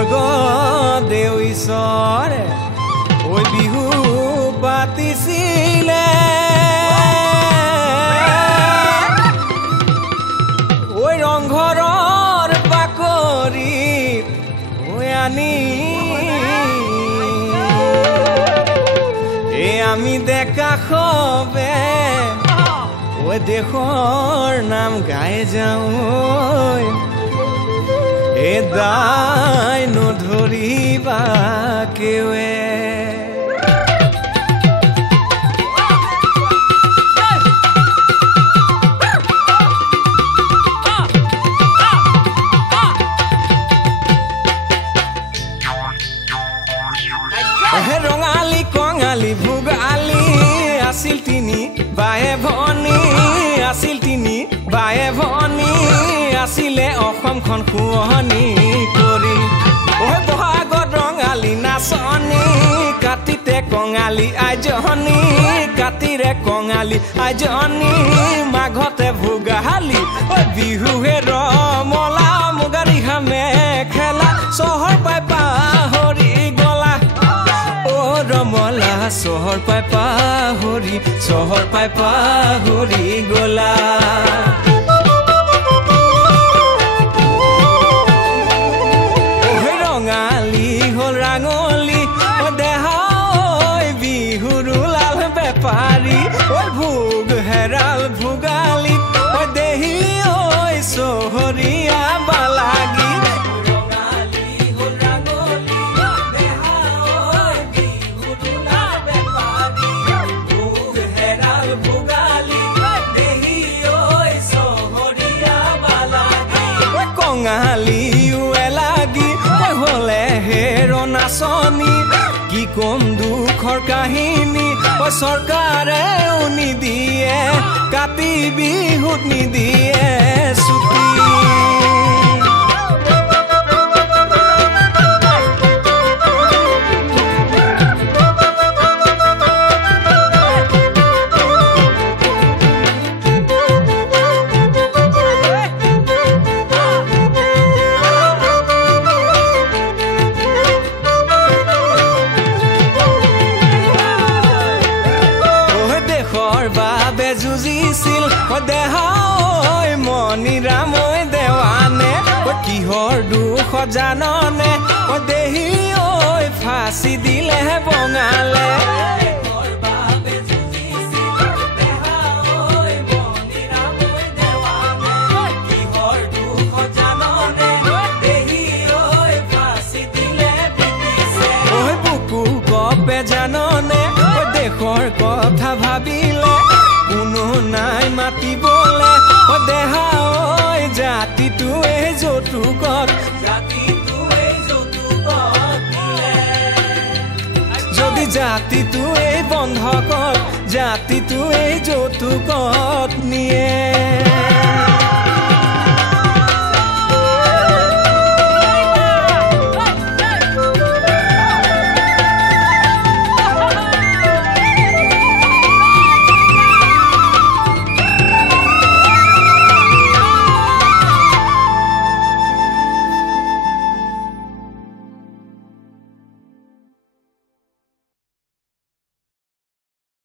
স্বৰ্গদেউ ঈশ্বৰে ঐ বিহু পাতিছিলে ঐ ৰংঘৰৰ বাকৰিত ঐ আনি আমি ডেকা খবে ঐ দেশৰ নাম গাই যাওঁ এ দাই নধৰিবা কেৱে ৰঙালী কঙালী ভোগালী আছিল তিনি বায়ে ভনী আছিল তিনি বায়ে ভনী আছিলে অসমখন শুৱনি কৰি ঐ বহাগত ৰঙালী নাচনী কাতিতে কঙালী আইজনী কাতিৰে কঙালী আইজনী মাঘতে ভোগালী ঐ বিহুহে ৰমলা মুগাৰিহা মেখেলা চহৰ পাই পাহৰি গলা ৰমলা চহৰ পাই পাহৰি গলা ৰঙালী হ'ল ৰাঙলী দেহা বিহুৰ ওলাল বেপাৰী ভোগ হেৰাল ভোগালী দেহি ঐ চহৰীয়া বালাগী কঙালীও এলাগি হলে হেৰ নাচনী কি কম দুখৰ কাহিনী চৰকাৰেও নিদিয়ে কাতি বিহুত নিদিয়ে ছুটি বাবে যুঁজিছিল দেহা মণিৰাম দেৱানে কিহৰ দুখ জাননে দেহি ঐ ফাঁচি দিলেহে বঙালে বুকু কপে জাননে দেশৰ কথা ভাবিলে কোনো নাই মাতিবলে দেহা ঐ জাতিটোৱে যৌতুকত যদি জাতিটোৱে বন্ধকত জাতিটোৱে যৌতুকত নিয়ে